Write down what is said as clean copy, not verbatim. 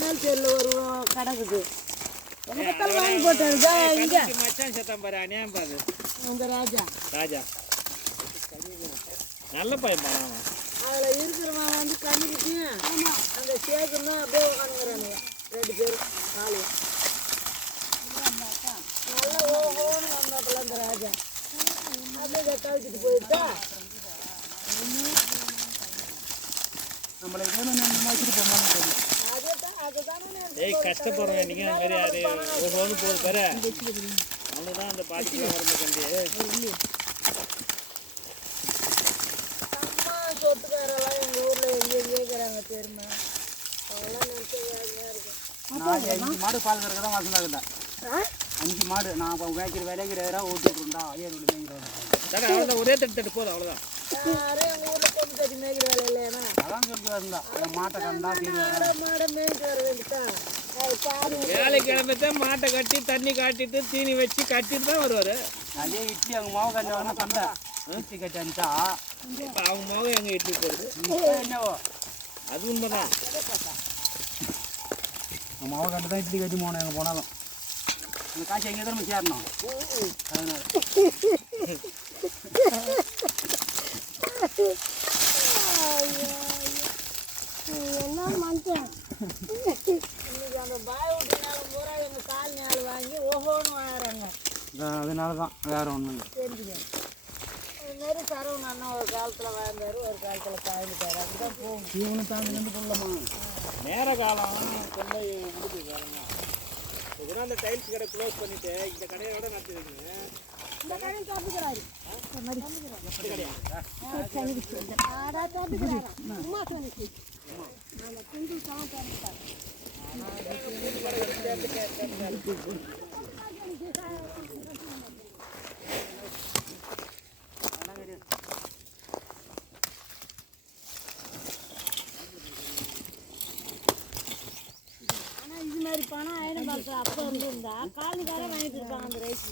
மேல் தெருல ஒரு கிடக்குது வாங்கி போட்டாரு மச்சான் சத்தம் பாரு அநியாயம் பாரு அந்த ராஜா ராஜா நல்ல பையன் அதுல இருக்கிறவன் வந்து கண்ணுக்கிட்டையும் அந்த சேகர்னா அப்படியே உட்காந்துக்கிறானுங்க 2 பேரும் காலையும் நல்லா ஓஹோன்னு வந்தாப்புல அந்த ராஜா அப்படியே கழிச்சிட்டு போயிட்டா நம்மளை வச்சுட்டு போமான்னு ஏய் கஷ்டப்படுறேன் நீங்க அந்த மாதிரி ஒரு ஒன்று போகுது பாரு அவ்வளோதான் அந்த பாதிப்பு வரம்பு கண்டு அம்மா சொத்துக்காரெல்லாம் எங்கள் ஊரில் எங்கேயும் கேட்குறாங்க தெரியுமா அவங்களாம் நினச்ச வேலையாக இருக்கும் 5 மாடு பால் கறக்க தான் வாசனாகுதா 5 மாடு நான் இப்போ வேக்கிற விளையாடுறா ஓட்டிட்டுருந்தா அவ்வளோதான் ஒரே தட்டு போதும் அவ்வளோதான் யாரும் எங்கள் ஊரில் கொண்டு தட்டி மேய்க்கிற வேலை இல்லைன்னா அதான் சொல்லிட்டு வரல மாட்டை கண்டா மாடை மேய்ச்சி வர வேண்டியதான் வேலைக்கு கிளம்பத்தான் மாட்டை கட்டி தண்ணி காட்டிட்டு தீனி வச்சு கட்டிட்டு தான் வருவார் அதே இட்லி அவங்க மாவு கண்ட வேணா சண்டை இட்லி கட்டி அனுப்பிச்சா இப்போ அவங்க மாவு எங்கே இட்லி போகுது என்னவோ அது உண்மைதான் மாவு கண்டு தான் இட்லி கட்டி போனோம் எங்கே போனாலும் இந்த காசு எங்கே தான் சேரணும் அதனால என்ன மனுஷன் இன்னைக்கு அந்த பாய் வீட்டு நேரம் பூரா எங்கள் கால் நேரம் வாங்கி ஓஹோன்னு வாங்குறாங்க அதனால தான் வேற ஒன்றும் தெரிஞ்சுக்கேன் இதுமாரி சரவண அண்ணா ஒரு காலத்தில் வாழ்ந்தார் ஒரு காலத்தில் காய்ந்துட்டார் அப்படிதான் போகும் இவனு தாண்டி சொல்லலாமா நேர காலம் கொண்டு முடிஞ்சு வேறங்க இப்போ கூட அந்த டைல்ஸ் கடை க்ளோஸ் பண்ணிட்டு இந்த கடையோட நடத்திருக்கீங்க இந்த கடையும் தப்பிக்கிறாரு சும்மா சொன்னிச்சு நம்ம குஞ்சு சமத்தாரு ஆனால் இது மாதிரி பணம் 1000 அப்போ வந்து இருந்தால் காலனிக்காரன் வாங்கிட்டு இருப்பாங்க அந்த ரைஸ்